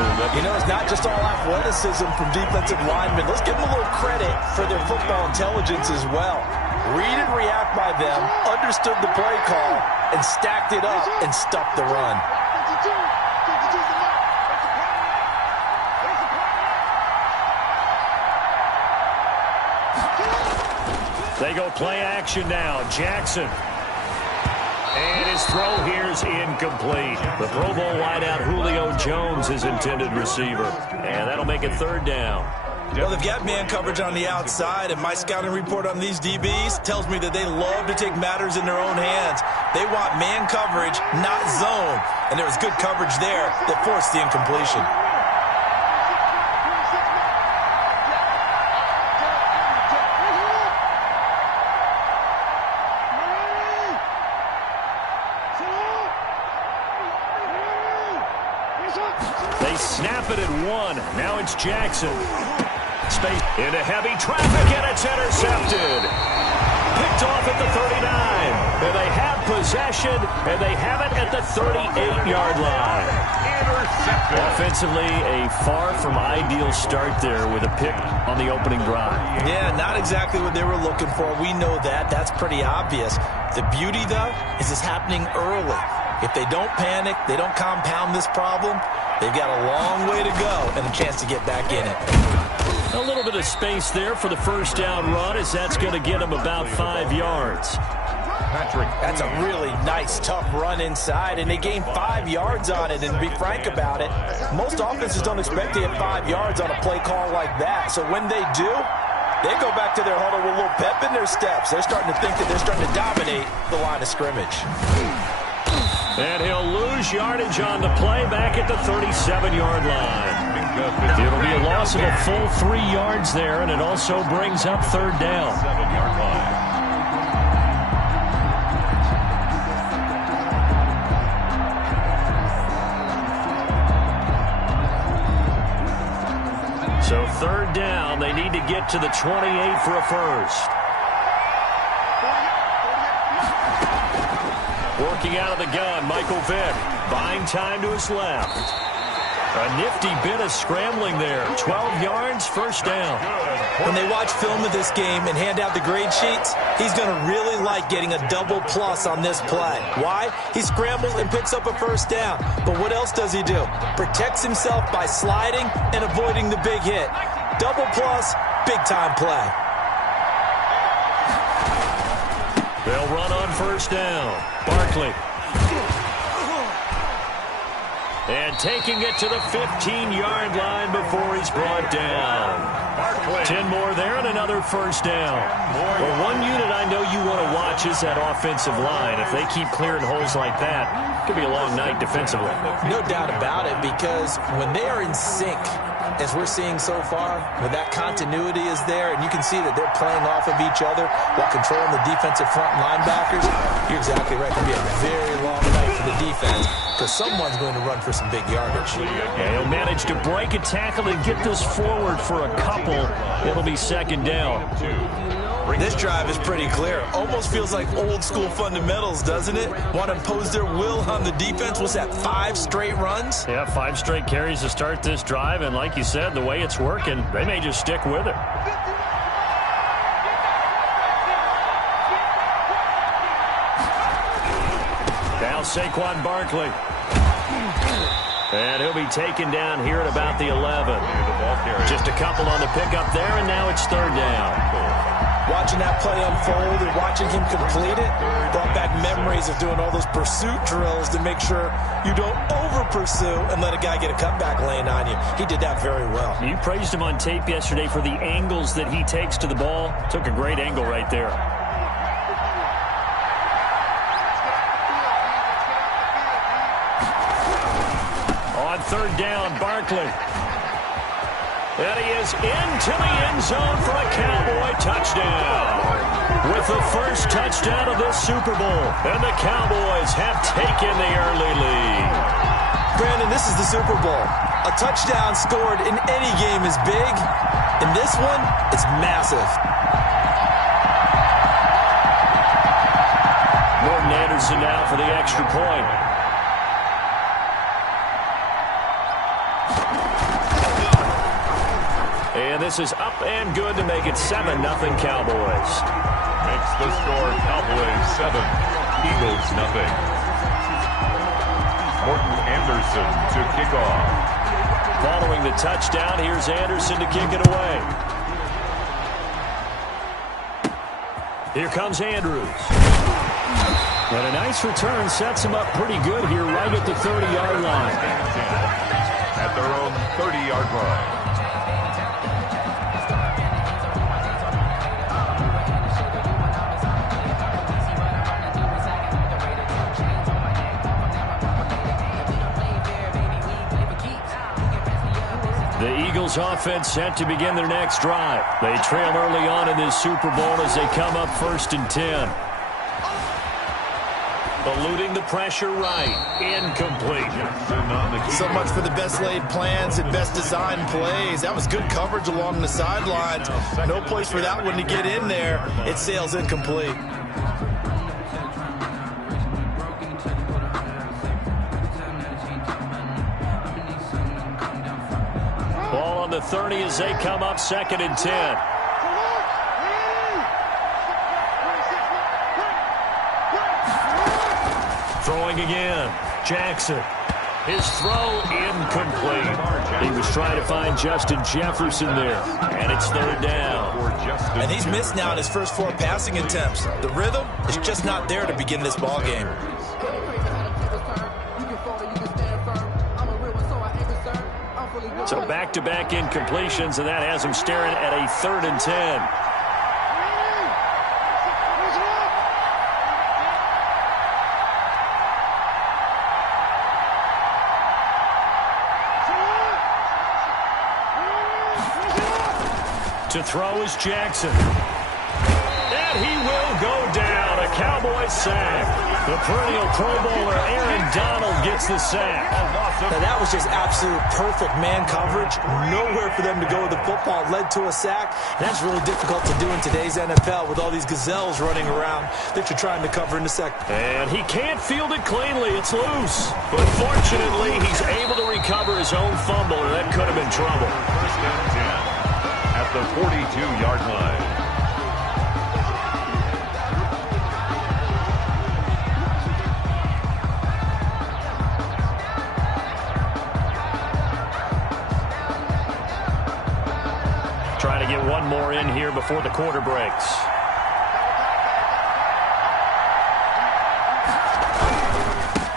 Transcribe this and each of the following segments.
You know, it's not just all athleticism from defensive linemen. Let's give them a little credit for their football intelligence as well. Read and react by them, understood the play call, and stacked it up and stuffed the run. They go play action now. Jackson. And his throw here is incomplete. The Pro Bowl wideout Julio Jones is intended receiver. And that'll make it third down. Well, they've got man coverage on the outside, and my scouting report on these DBs tells me that they love to take matters in their own hands. They want man coverage, not zone. And there was good coverage there that forced the incompletion. They snap it at one. Now it's Jackson. Space into heavy traffic, and it's intercepted. Picked off at the 39. And they have possession, and they have it at the 38-yard line. Intercepted. Offensively, a far from ideal start there with a pick on the opening drive. Yeah, not exactly what they were looking for. We know that. That's pretty obvious. The beauty, though, is it's happening early. If they don't panic, they don't compound this problem, they've got a long way to go and a chance to get back in it. A little bit of space there for the first down run, as that's going to get them about 5 yards. That's a really nice, tough run inside, and they gained 5 yards on it. And to be frank about it, most offenses don't expect to get 5 yards on a play call like that. So when they do, they go back to their huddle with a little pep in their steps. They're starting to think that they're starting to dominate the line of scrimmage. And he'll lose yardage on the play back at the 37-yard line. It'll be a loss of a full 3 yards there, and it also brings up third down. So third down, they need to get to the 28 for a first. Working out of the gun, Michael Vick, buying time to his left. A nifty bit of scrambling there. 12 yards, first down. When they watch film of this game and hand out the grade sheets, he's going to really like getting a double plus on this play. Why? He scrambles and picks up a first down. But what else does he do? Protects himself by sliding and avoiding the big hit. Double plus, big-time play. They'll run on first down. Barkley. And taking it to the 15-yard line before he's brought down. 10 more there and another first down. Well, one unit I know you want to watch is that offensive line. If they keep clearing holes like that, it could be a long night defensively. No doubt about it, because when they are in sync, as we're seeing so far, when that continuity is there, and you can see that they're playing off of each other while controlling the defensive front linebackers, you're exactly right. It can be a very long night for the defense, because someone's going to run for some big yardage. Yeah, he'll manage to break a tackle and get this forward for a couple. It'll be second down. This drive is pretty clear. Almost feels like old school fundamentals, doesn't it? Want to impose their will on the defense. What's that, 5 straight runs? Yeah, 5 straight carries to start this drive, and like you said, the way it's working, they may just stick with it. Now Saquon Barkley. And he'll be taken down here at about the 11. Just a couple on the pickup there, and now it's third down. Watching that play unfold and watching him complete it brought back memories of doing all those pursuit drills to make sure you don't over-pursue and let a guy get a cutback lane on you. He did that very well. You praised him on tape yesterday for the angles that he takes to the ball. Took a great angle right there. On third down, Barkley. And he is into the end zone for a Cowboy touchdown. With the first touchdown of this Super Bowl. And the Cowboys have taken the early lead. Brandon, this is the Super Bowl. A touchdown scored in any game is big. In this one, it's massive. Morton Anderson now for the extra point. And this is up and good to make it 7-0 Cowboys. Makes the score Cowboys 7, Eagles 0. Morton Anderson to kick off. Following the touchdown, here's Anderson to kick it away. Here comes Andrews. And a nice return sets him up pretty good here right at the 30-yard line. At their own 30-yard line. The Eagles offense set to begin their next drive. They trail early on in this Super Bowl as they come up 1st and 10. Eluding the pressure right. Incomplete. So much for the best laid plans and best designed plays. That was good coverage along the sidelines. No place for that one to get in there. It sails incomplete. Ball on the 30 as they come up 2nd and 10. Throwing again. Jackson. His throw incomplete. He was trying to find Justin Jefferson there. And it's 3rd down. And he's missed now in his first 4 passing attempts. The rhythm is just not there to begin this ball game. So back-to-back incompletions, and that has him staring at a 3rd and 10. To throw is Jackson. And he will go down. A Cowboys sack. The perennial Pro Bowler Aaron Donald gets the sack. Now that was just absolute perfect man coverage. Nowhere for them to go with the football. Led to a sack. That's really difficult to do in today's NFL with all these gazelles running around that you're trying to cover in the second. And he can't field it cleanly. It's loose. But fortunately, he's able to recover his own fumble, or that could have been trouble. 1st and 10. At the 42-yard line. Trying to get one more in here before the quarter breaks.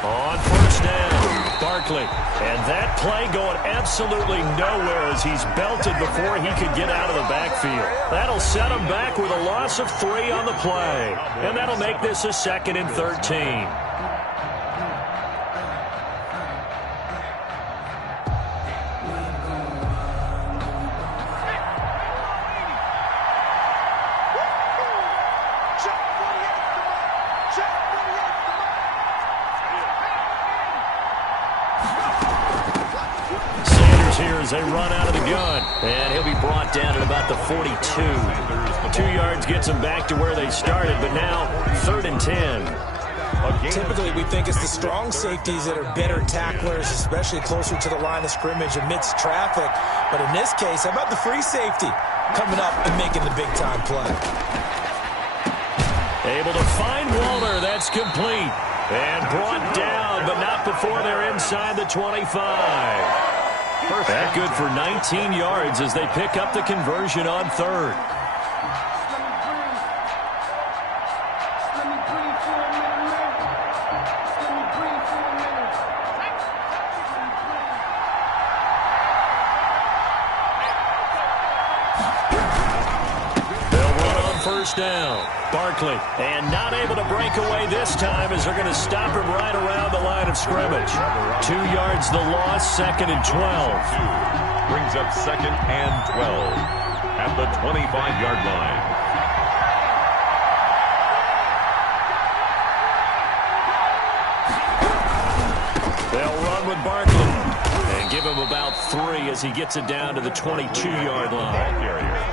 On 1st down, Barkley. And that play going absolutely nowhere as he's belted before he could get out of the backfield. That'll set him back with a loss of 3 on the play. And that'll make this a 2nd and 13. As they run out of the gun. And he'll be brought down at about the 42. 2 yards gets them back to where they started, but now 3rd and 10. Typically, we think it's the strong safeties that are better tacklers, especially closer to the line of scrimmage amidst traffic. But in this case, how about the free safety coming up and making the big-time play? Able to find Walter. That's complete. And brought down, but not before they're inside the 25. That good for 19 yards as they pick up the conversion on 3rd. They'll run on 1st down. Barkley, and not able to break away this time as they're going to stop him right around the line of scrimmage. 2 yards the loss, 2nd and 12. Brings up 2nd and 12 at the 25-yard line. They'll run with Barkley and give him about 3 as he gets it down to the 22-yard line.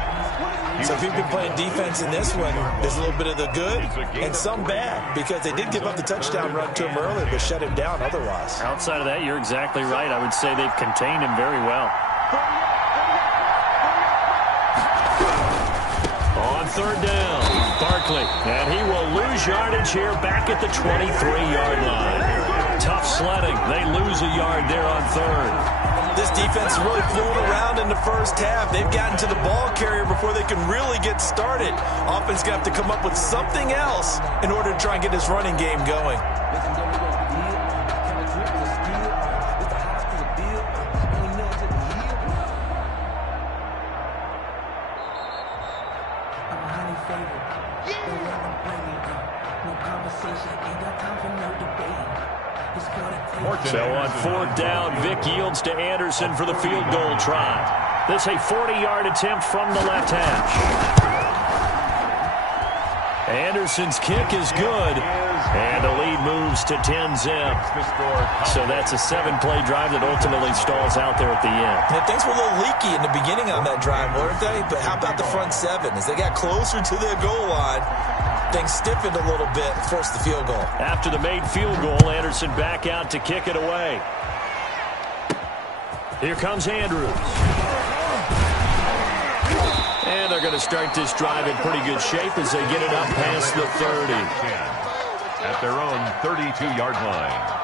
So if you've been playing defense in this one, there's a little bit of the good and some bad, because they did give up the touchdown run to him earlier, but shut him down otherwise. Outside of that, you're exactly right. I would say they've contained him very well. third down. Barkley, and he will lose yardage here back at the 23-yard line. Tough sledding. They lose a yard there on third. This defense is really flown around in the first half. They've gotten to the ball carrier before they can really get started. Offense got to come up with something else in order to try and get this running game going. So on fourth down, Vic yields to Anderson for the field goal try. This a 40-yard attempt from the left hash. Anderson's kick is good, and the lead moves to 10-zip. So that's a 7-play drive that ultimately stalls out there at the end. And things were a little leaky in the beginning on that drive, weren't they? But how about the front seven? As they got closer to their goal line, things stiffened a little bit, forced the field goal. After the made field goal, Anderson back out to kick it away. Here comes Andrews. And they're going to start this drive in pretty good shape as they get it up past the 30. At their own 32-yard line.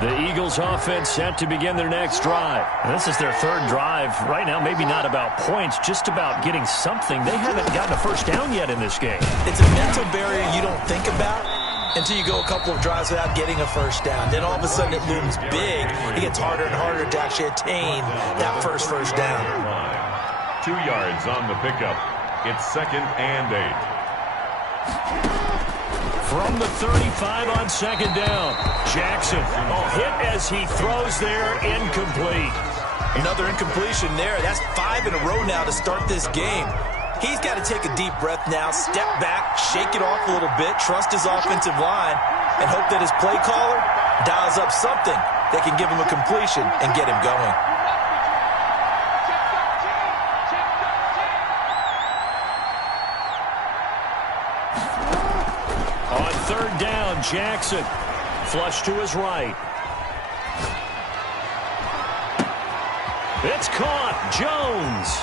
The Eagles offense set to begin their next drive. And this is their third drive. Right now, maybe not about points, just about getting something. They haven't gotten a first down yet in this game. It's a mental barrier you don't think about until you go a couple of drives without getting a first down. Then all of a sudden it looms big. It gets harder and harder to actually attain that first down. 2 yards on the pickup. It's 2nd and 8. From the 35 on 2nd down. Jackson, hit as he throws there, incomplete. Another incompletion there. That's 5 in a row now to start this game. He's got to take a deep breath now, step back, shake it off a little bit, trust his offensive line, and hope that his play caller dials up something that can give him a completion and get him going. On 3rd down, Jackson. Flush to his right. It's caught. Jones.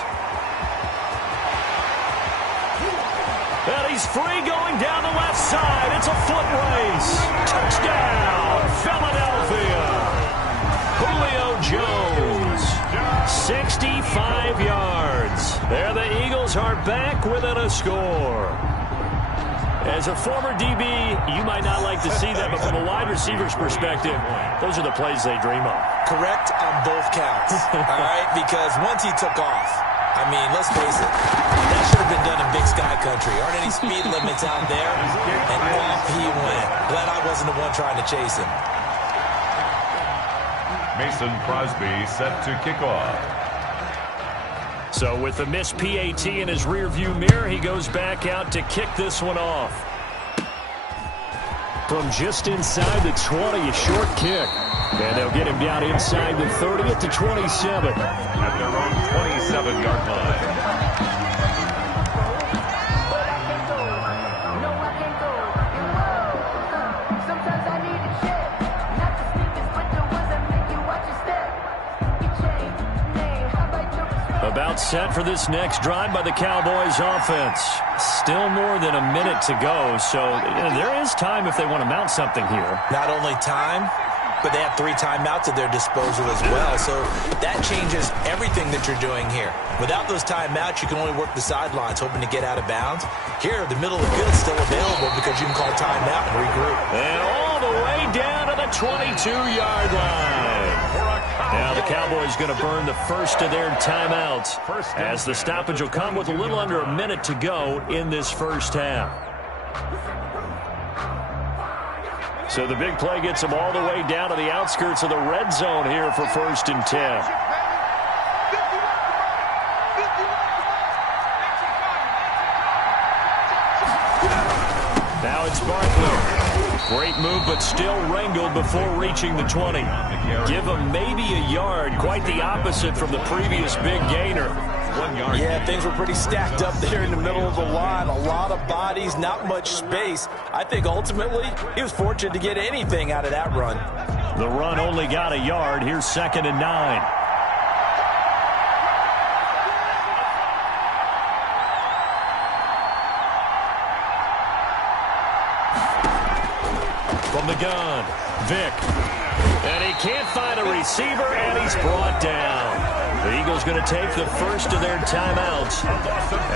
And he's free going down the left side. It's a foot race. Touchdown, Philadelphia. Julio Jones. 65 yards. There the Eagles are back within a score. As a former DB, you might not like to see that, but from a wide receiver's perspective, those are the plays they dream of. Correct on both counts, all right? Because once he took off, I mean, let's face it, that should have been done in Big Sky Country. Aren't any speed limits out there? And off he went. Glad I wasn't the one trying to chase him. Mason Crosby set to kick off. So with the missed PAT in his rearview mirror, he goes back out to kick this one off. From just inside the 20, a short kick. And they'll get him down inside the 30 at the 27. At their own 27-yard line. About set for this next drive by the Cowboys offense. Still more than a minute to go, so there is time if they want to mount something here. Not only time, but they have 3 timeouts at their disposal as well, so that changes everything that you're doing here. Without those timeouts, you can only work the sidelines, hoping to get out of bounds. Here, the middle of the field's still available because you can call timeout and regroup. And all the way down to the 22-yard line. Now the Cowboys going to burn the first of their timeouts as the stoppage will come with a little under a minute to go in this first half. So the big play gets them all the way down to the outskirts of the red zone here for 1st and 10. Now it's Barkley. Great move, but still wrangled before reaching the 20. Give him maybe a yard, quite the opposite from the previous big gainer. 1 yard. Yeah, things were pretty stacked up there in the middle of the line. A lot of bodies, not much space. I think ultimately he was fortunate to get anything out of that run. The run only got a yard. Here's 2nd and 9. From the gun, Vick. And he can't find a receiver, and he's brought down. The Eagles going to take the first of their timeouts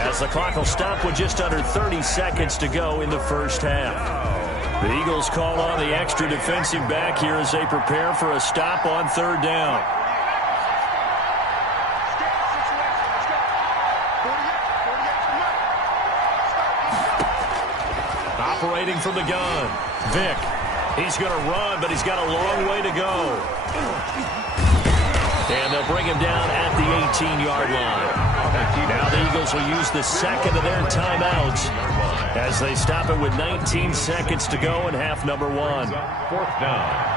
as the clock will stop with just under 30 seconds to go in the first half. The Eagles call on the extra defensive back here as they prepare for a stop on 3rd down. Operating from the gun, Vick. He's going to run, but he's got a long way to go. And they'll bring him down at the 18-yard line. Now the Eagles will use the second of their timeouts as they stop it with 19 seconds to go in half number 1. 4th down.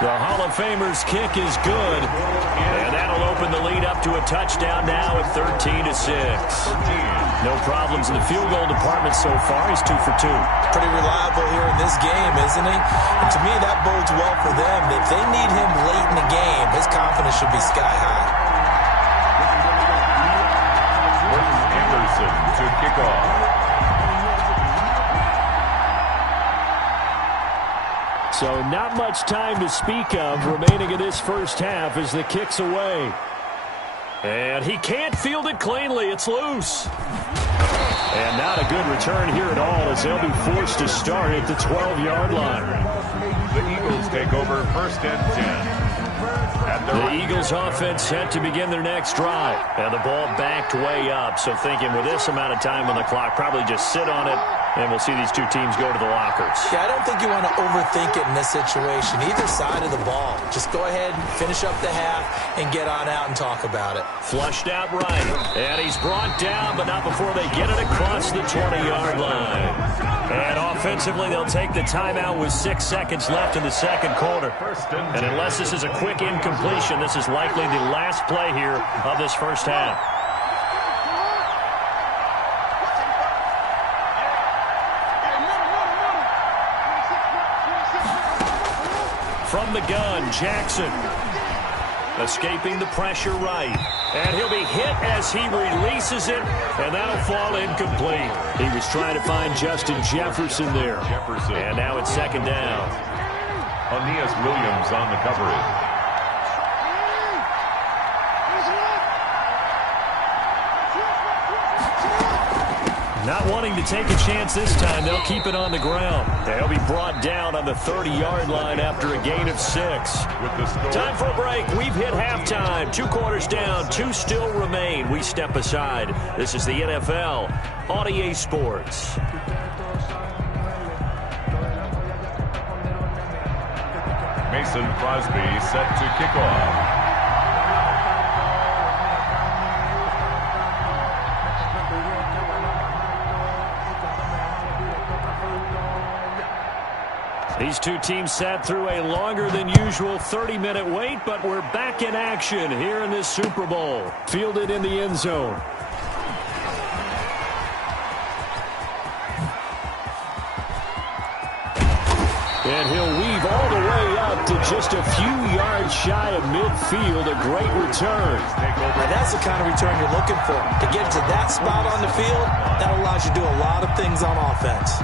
The Hall of Famer's kick is good, and that'll open the lead up to a touchdown now at 13-6. No problems in the field goal department so far. He's 2 for 2. Pretty reliable here in this game, isn't he? And to me, that bodes well for them. If they need him late in the game, his confidence should be sky high. Anderson to kick off. So not much time to speak of remaining in this first half as the kick's away. And he can't field it cleanly. It's loose. And not a good return here at all as they'll be forced to start at the 12-yard line. The Eagles take over 1st and 10. The Eagles offense set to begin their next drive. And the ball backed way up. So thinking with this amount of time on the clock, probably just sit on it. And we'll see these two teams go to the lockers. Yeah, I don't think you want to overthink it in this situation. Either side of the ball. Just go ahead and finish up the half and get on out and talk about it. Flushed out right. And he's brought down, but not before they get it across the 20-yard line. And offensively, they'll take the timeout with 6 seconds left in the second quarter. And unless this is a quick incompletion, this is likely the last play here of this first half. From the gun, Jackson. Escaping the pressure right. And he'll be hit as he releases it, and that'll fall incomplete. He was trying to find Justin Jefferson there. And now it's 2nd down. Aeneas Williams on the coverage. Not wanting to take a chance this time, they'll keep it on the ground. They'll be brought down on the 30-yard line after a gain of 6. Time for a break. We've hit halftime. 2 quarters down, 2 still remain. We step aside. This is the NFL on EA Sports. Mason Crosby set to kick off. These two teams sat through a longer than usual 30-minute wait, but we're back in action here in this Super Bowl. Fielded in the end zone. And he'll weave all the way up to just a few yards shy of midfield. A great return. And that's the kind of return you're looking for. To get to that spot on the field, that allows you to do a lot of things on offense.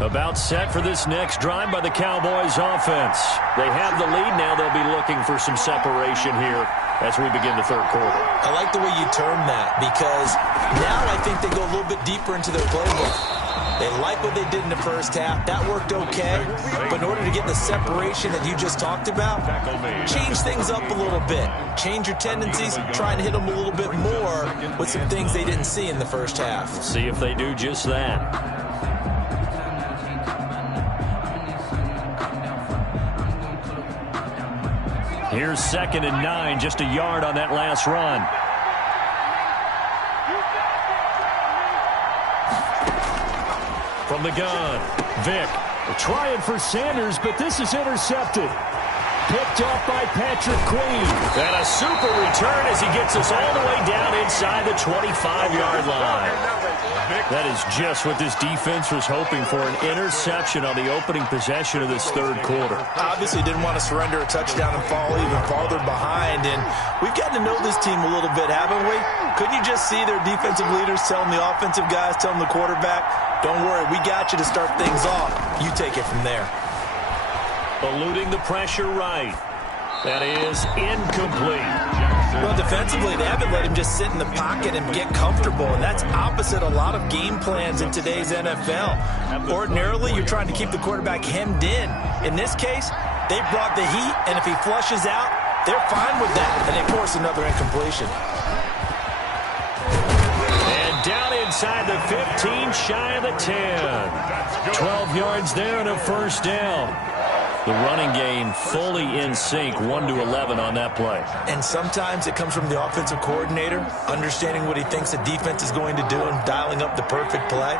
About set for this next drive by the Cowboys offense. They have the lead now. They'll be looking for some separation here as we begin the third quarter. I like the way you term that because now I think they go a little bit deeper into their playbook. They like what they did in the first half. That worked okay. But in order to get the separation that you just talked about, change things up a little bit. Change your tendencies. Try and hit them a little bit more with some things they didn't see in the first half. We'll see if they do just that. Here's 2nd and 9, just a yard on that last run. From the gun, Vick. Trying for Sanders, but this is intercepted. Picked off by Patrick Queen. And a super return as he gets us all the way down inside the 25-yard line. That is just what this defense was hoping for, an interception on the opening possession of this third quarter. Obviously didn't want to surrender a touchdown and fall even farther behind. And we've gotten to know this team a little bit, haven't we? Couldn't you just see their defensive leaders telling the offensive guys, telling the quarterback, don't worry, we got you to start things off. You take it from there. Eluding the pressure right. That is incomplete. Well, defensively, they haven't let him just sit in the pocket and get comfortable, and that's opposite a lot of game plans in today's NFL. Ordinarily, you're trying to keep the quarterback hemmed in. In this case, they brought the heat, and if he flushes out, they're fine with that, and they force another incompletion. And down inside the 15, shy of the 10. 12 yards there and a first down. The running game fully in sync, 1-11 on that play. And sometimes it comes from the offensive coordinator, understanding what he thinks the defense is going to do and dialing up the perfect play.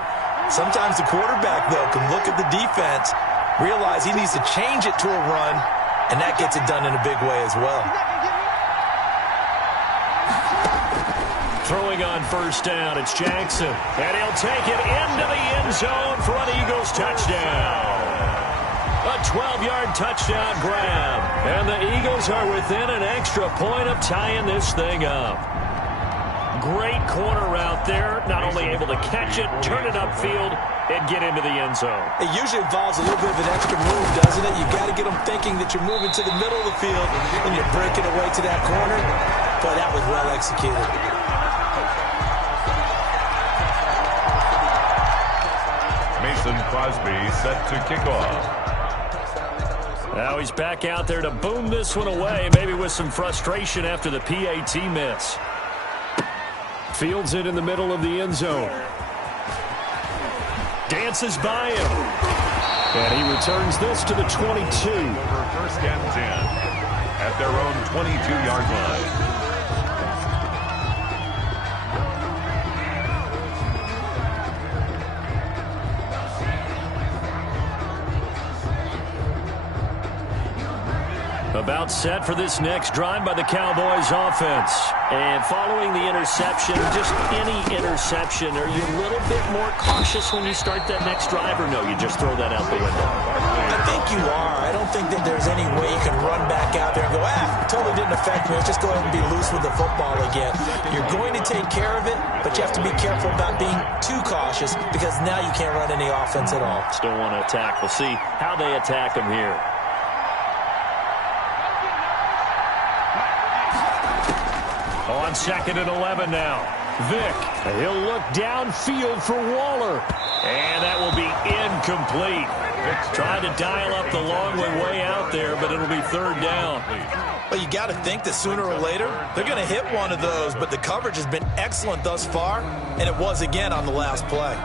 Sometimes the quarterback, though, can look at the defense, realize he needs to change it to a run, and that gets it done in a big way as well. Throwing on first down, it's Jackson. And he'll take it into the end zone for an Eagles touchdown. A 12-yard touchdown grab. And the Eagles are within an extra point of tying this thing up. Great corner route there. Not only able to catch it, turn it upfield, and get into the end zone. It usually involves a little bit of an extra move, doesn't it? You've got to get them thinking that you're moving to the middle of the field and you're breaking away to that corner. Boy, that was well executed. Mason Crosby set to kick off. Now he's back out there to boom this one away, maybe with some frustration after the PAT miss. Fields it in the middle of the end zone. Dances by him. And he returns this to the 22. For first and 10 at their own 22-yard line. About set for this next drive by the Cowboys offense. And following the interception, just any interception, are you a little bit more cautious when you start that next drive, or no, you just throw that out the window? I think you are. I don't think that there's any way you can run back out there and go, totally didn't affect me. Let's just go ahead and be loose with the football again. You're going to take care of it, but you have to be careful about being too cautious because now you can't run any offense at all. Still want to attack. We'll see how they attack him here. On 2nd and 11 now. Vick, he'll look downfield for Waller. And that will be incomplete. Trying to dial up the long way out there, but it'll be third down. Well, you got to think that sooner or later, they're going to hit one of those, but the coverage has been excellent thus far, and it was again on the last play.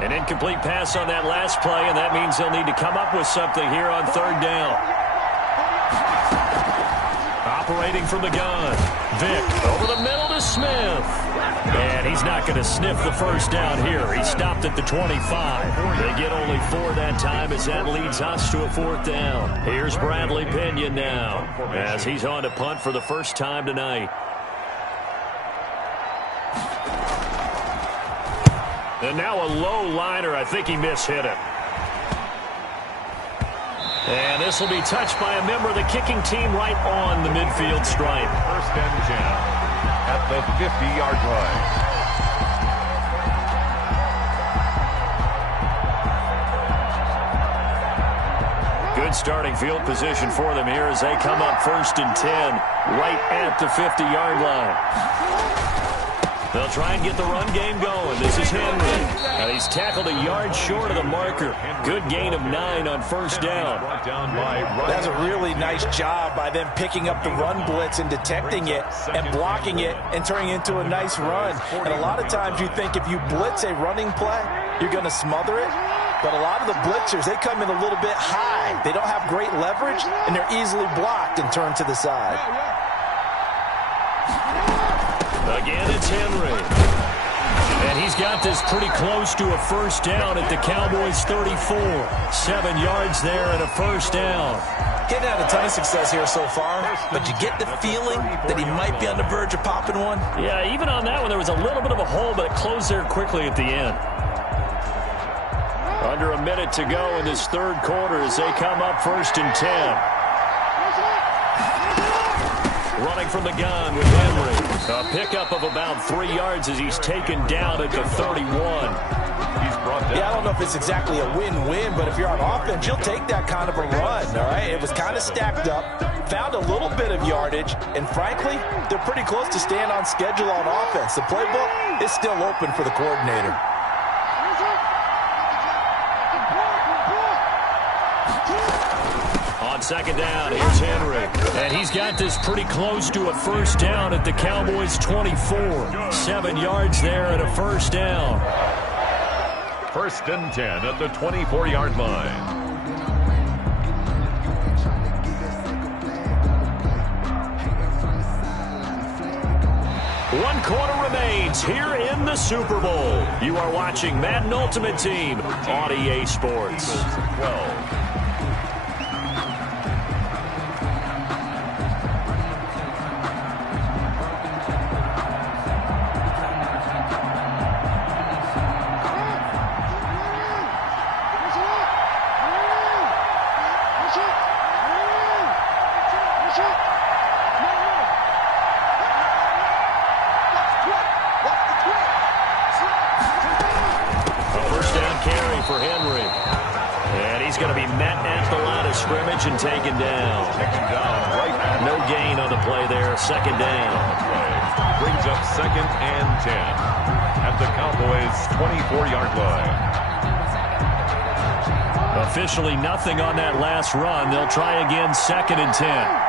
An incomplete pass on that last play, and that means they'll need to come up with something here on third down. Operating from the gun. Vick over the middle to Smith. And he's not going to sniff the first down here. He stopped at the 25. They get only 4 that time as that leads us to a fourth down. Here's Bradley Pinion now as he's on to punt for the first time tonight. And now a low liner. I think he mishit it. And this will be touched by a member of the kicking team right on the midfield stripe. First and 10 at the 50-yard line. Good starting field position for them here as they come up 1st and 10 right at the 50-yard line. They'll try and get the run game going. This is Henry. And he's tackled a yard short of the marker. Good gain of 9 on first down. That's a really nice job by them picking up the run blitz and detecting it and blocking it and turning it into a nice run. And a lot of times you think if you blitz a running play, you're going to smother it. But a lot of the blitzers, they come in a little bit high. They don't have great leverage, and they're easily blocked and turned to the side. Again, it's Henry. And he's got this pretty close to a first down at the Cowboys' 34. 7 yards there and a first down. Getting had a ton of success here so far, but you get the feeling that he might be on the verge of popping one. Yeah, even on that one, there was a little bit of a hole, but it closed there quickly at the end. Under a minute to go in this third quarter as they come up 1st and 10. Running from the gun with Henry. A pickup of about 3 yards as he's taken down at the 31. Yeah, I don't know if it's exactly a win-win, but if you're on offense, you'll take that kind of a run, all right? It was kind of stacked up, found a little bit of yardage, and frankly, they're pretty close to staying on schedule on offense. The playbook is still open for the coordinator. On second down, here's Henry. And he's got this pretty close to a first down at the Cowboys' 24. 7 yards there and a first down. 1st and 10 at the 24-yard line. One quarter remains here in the Super Bowl. You are watching Madden Ultimate Team on EA Sports. 12. For Henry. And he's going to be met at the line of scrimmage and taken down. No gain on the play there. Second down. Brings up 2nd and 10 at the Cowboys' 24-yard line. Officially nothing on that last run. They'll try again 2nd and 10.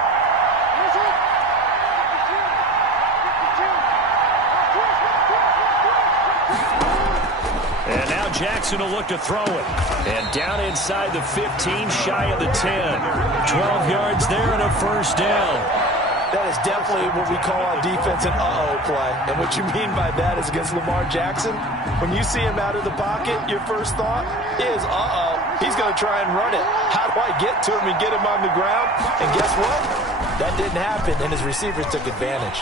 Jackson will look to throw it. And down inside the 15, shy of the 10. 12 yards there and a first down. That is definitely what we call on defense an uh-oh play. And what you mean by that is against Lamar Jackson, when you see him out of the pocket, your first thought is, uh-oh, he's going to try and run it. How do I get to him and get him on the ground? And guess what? That didn't happen, and his receivers took advantage.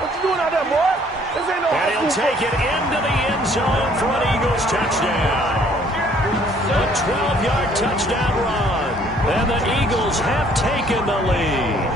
What you doing out there, boy? This ain't no and he'll take it into the end zone for an Eagles touchdown. A 12-yard touchdown run. And the Eagles have taken the lead.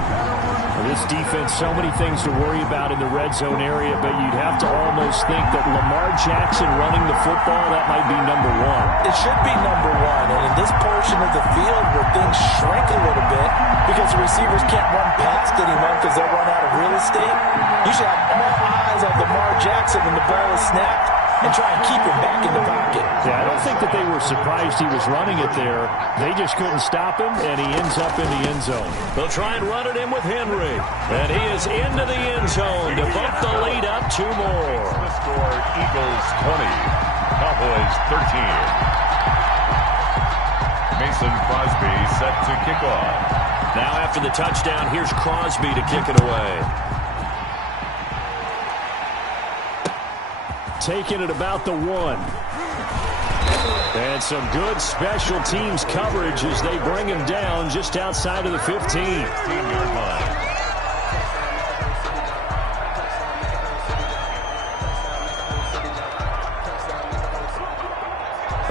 This defense, so many things to worry about in the red zone area, but you'd have to almost think that Lamar Jackson running the football, that might be number one. It should be number one, and in this portion of the field where things shrink a little bit because the receivers can't run past anyone because they'll run out of real estate, you should have all eyes on Lamar Jackson when the ball is snapped and try and keep him back in the pocket. Yeah, I don't think that they were surprised he was running it there. They just couldn't stop him, and he ends up in the end zone. They'll try and run it in with Henry. And he is into the end zone to bump the lead up 2 more. The score, Eagles 20, Cowboys 13. Mason Crosby set to kick off. Now after the touchdown, here's Crosby to kick it away. Taking it about the 1. And some good special teams coverage as they bring him down just outside of the 15. 15-yard line.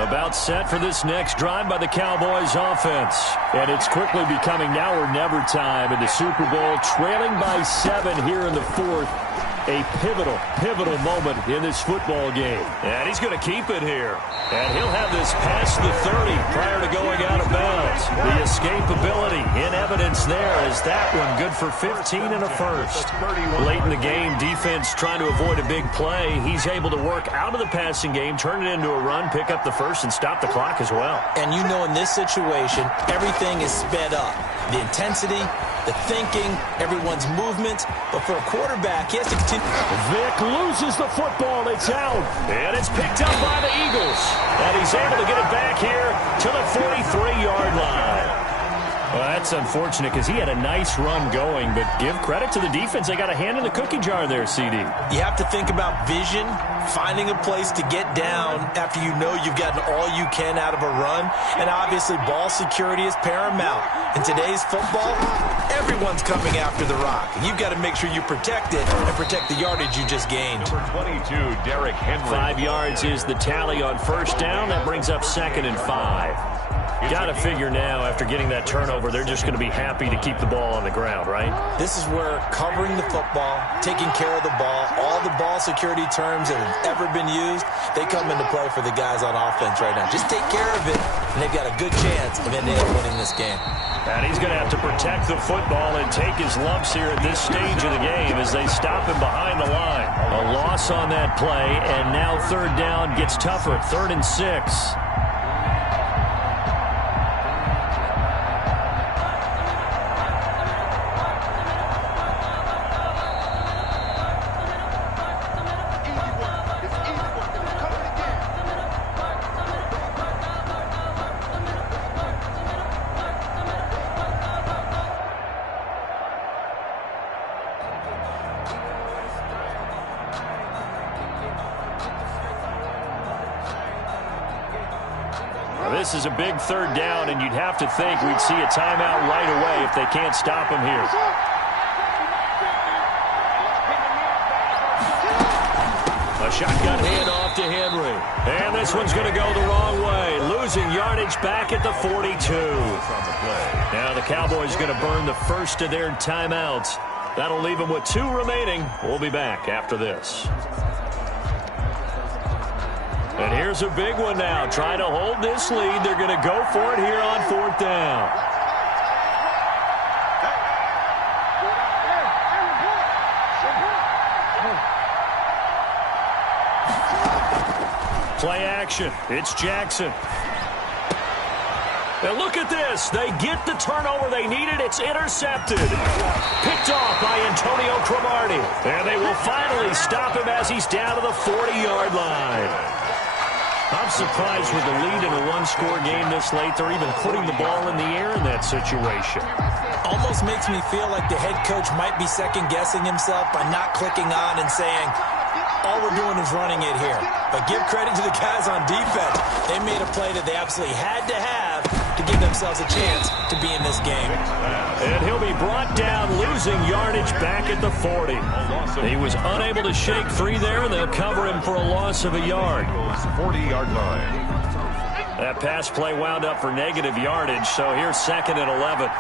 About set for this next drive by the Cowboys offense. And it's quickly becoming now or never time in the Super Bowl, trailing by 7 here in the 4th. A pivotal moment in this football game. And he's going to keep it here. And he'll have this past the 30 prior to going out of bounds. The escapability in evidence there as that one good for 15 and a first. Late in the game, defense trying to avoid a big play. He's able to work out of the passing game, turn it into a run, pick up the first, and stop the clock as well. And you know in this situation, everything is sped up. The intensity, the thinking, everyone's movement. But for a quarterback, he has to continue. Vick loses the football. It's out. And it's picked up by the Eagles. And he's able to get it back here to the 43-yard line. Well, that's unfortunate because he had a nice run going, but give credit to the defense. They got a hand in the cookie jar there, CD. You have to think about vision, finding a place to get down after you know you've gotten all you can out of a run, and obviously ball security is paramount. In today's football, everyone's coming after the rock. You've got to make sure you protect it and protect the yardage you just gained. Number 22, Derrick Henry. 5 yards is the tally on first down. That brings up 2nd and 5. Got to figure now, after getting that turnover, they're just going to be happy to keep the ball on the ground, right? This is where covering the football, taking care of the ball, all the ball security terms that have ever been used, they come into play for the guys on offense right now. Just take care of it, and they've got a good chance of ending up winning this game. And he's going to have to protect the football and take his lumps here at this stage of the game as they stop him behind the line. A loss on that play, and now 3rd down gets tougher, 3rd and 6. This is a big 3rd down, and you'd have to think we'd see a timeout right away if they can't stop him here. A shotgun handoff to Henry. And this one's going to go the wrong way, losing yardage back at the 42. Now the Cowboys going to burn the first of their timeouts. That'll leave them with 2 remaining. We'll be back after this. And here's a big one now. Trying to hold this lead. They're going to go for it here on 4th down. Play action. It's Jackson. And look at this. They get the turnover they needed. It's intercepted. Picked off by Antonio Cromartie. And they will finally stop him as he's down to the 40-yard line. I'm surprised with the lead in a one-score game this late, they're even putting the ball in the air in that situation. Almost makes me feel like the head coach might be second-guessing himself by not clicking on and saying, all we're doing is running it here. But give credit to the guys on defense. They made a play that they absolutely had to have to give themselves a chance to be in this game. And he'll be brought down, losing yardage back at the 40. He was unable to shake free there, and they'll cover him for a loss of a yard. 40-yard line. That pass play wound up for negative yardage, so here's 2nd and 11.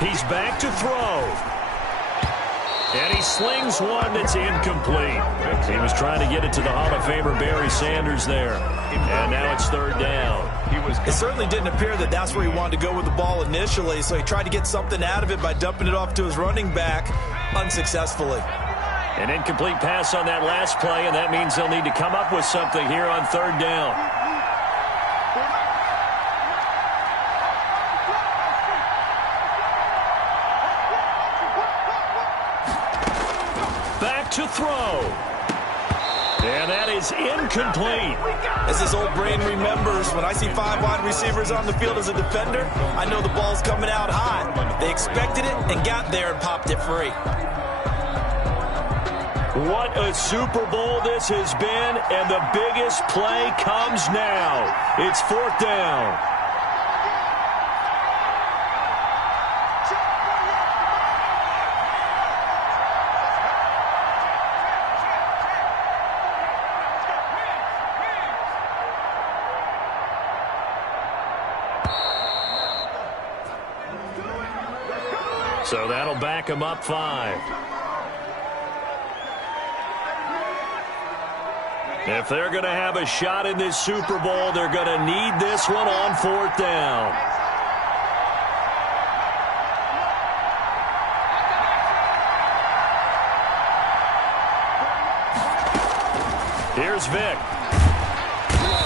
He's back to throw. And he slings one that's incomplete. He was trying to get it to the Hall of Famer Barry Sanders there. And now it's 3rd down. It certainly didn't appear that that's where he wanted to go with the ball initially, so he tried to get something out of it by dumping it off to his running back unsuccessfully. An incomplete pass on that last play, and that means they'll need to come up with something here on 3rd down. Back to throw. And that is incomplete. As his old brain remembers, when I see 5 wide receivers on the field as a defender, I know the ball's coming out hot. They expected it and got there and popped it free. What a Super Bowl this has been, and the biggest play comes now. It's 4th down. So that'll back him up 5. If they're going to have a shot in this Super Bowl, they're going to need this one on 4th down. Here's Vic.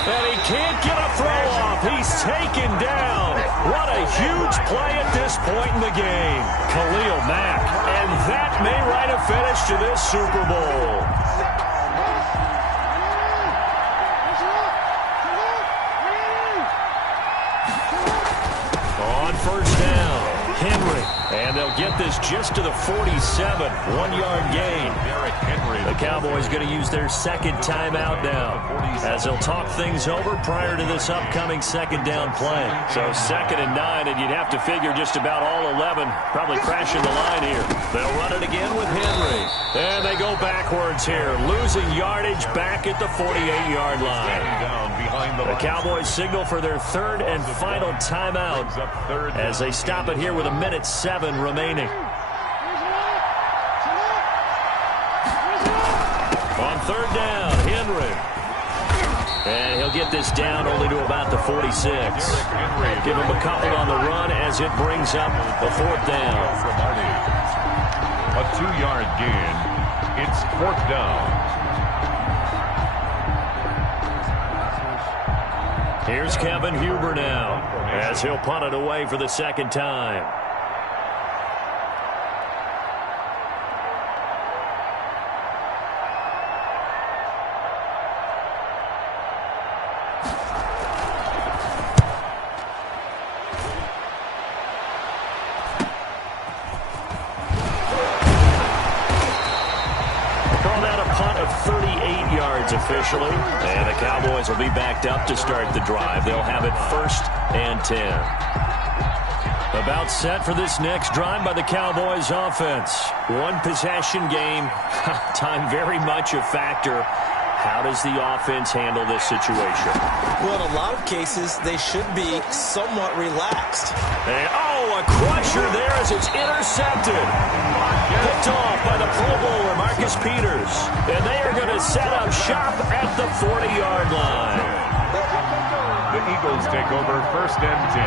And he can't get a throw off. He's taken down. What a huge play at this point in the game. Khalil Mack. And that may write a finish to this Super Bowl. first down. Henry. And they'll get this just to the 47. 1-yard gain. The Cowboys going to use their second timeout now as they'll talk things over prior to this upcoming second down play. So 2nd and 9, and you'd have to figure just about all 11 probably crashing the line here. They'll run it again with Henry. And they go backwards here, losing yardage back at the 48-yard line. The Cowboys signal for their 3rd and final timeout as they stop it here with 1:07 remaining. On 3rd down, Henry. And he'll get this down only to about the 46. Give him a couple on the run as it brings up the 4th down. A 2-yard gain. It's 4th down. Here's Kevin Huber now as he'll punt it away for the 2nd time. Officially, and the Cowboys will be backed up to start the drive. They'll have it 1st and 10. About set for this next drive by the Cowboys offense. 1-possession game. Time very much a factor. How does the offense handle this situation? Well, in a lot of cases, they should be somewhat relaxed. And, a crusher there as it's intercepted. Picked off by the Pro Bowler, Marcus Peters. And they are going to set up shop at the 40-yard line. The Eagles take over 1st and 10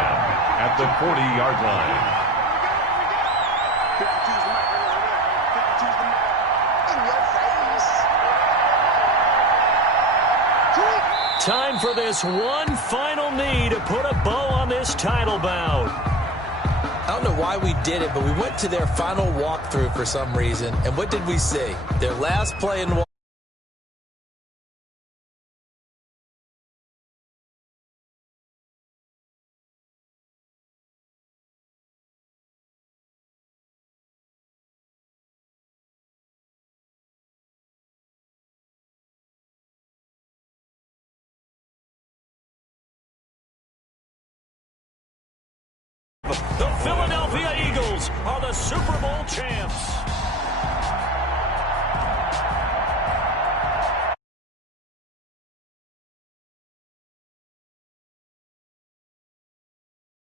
at the 40-yard line. Time for this one final knee to put a bow on this title bout. I don't know why we did it, but we went to their final walkthrough for some reason. And what did we see? Their last play in The Philadelphia Eagles are the Super Bowl champs.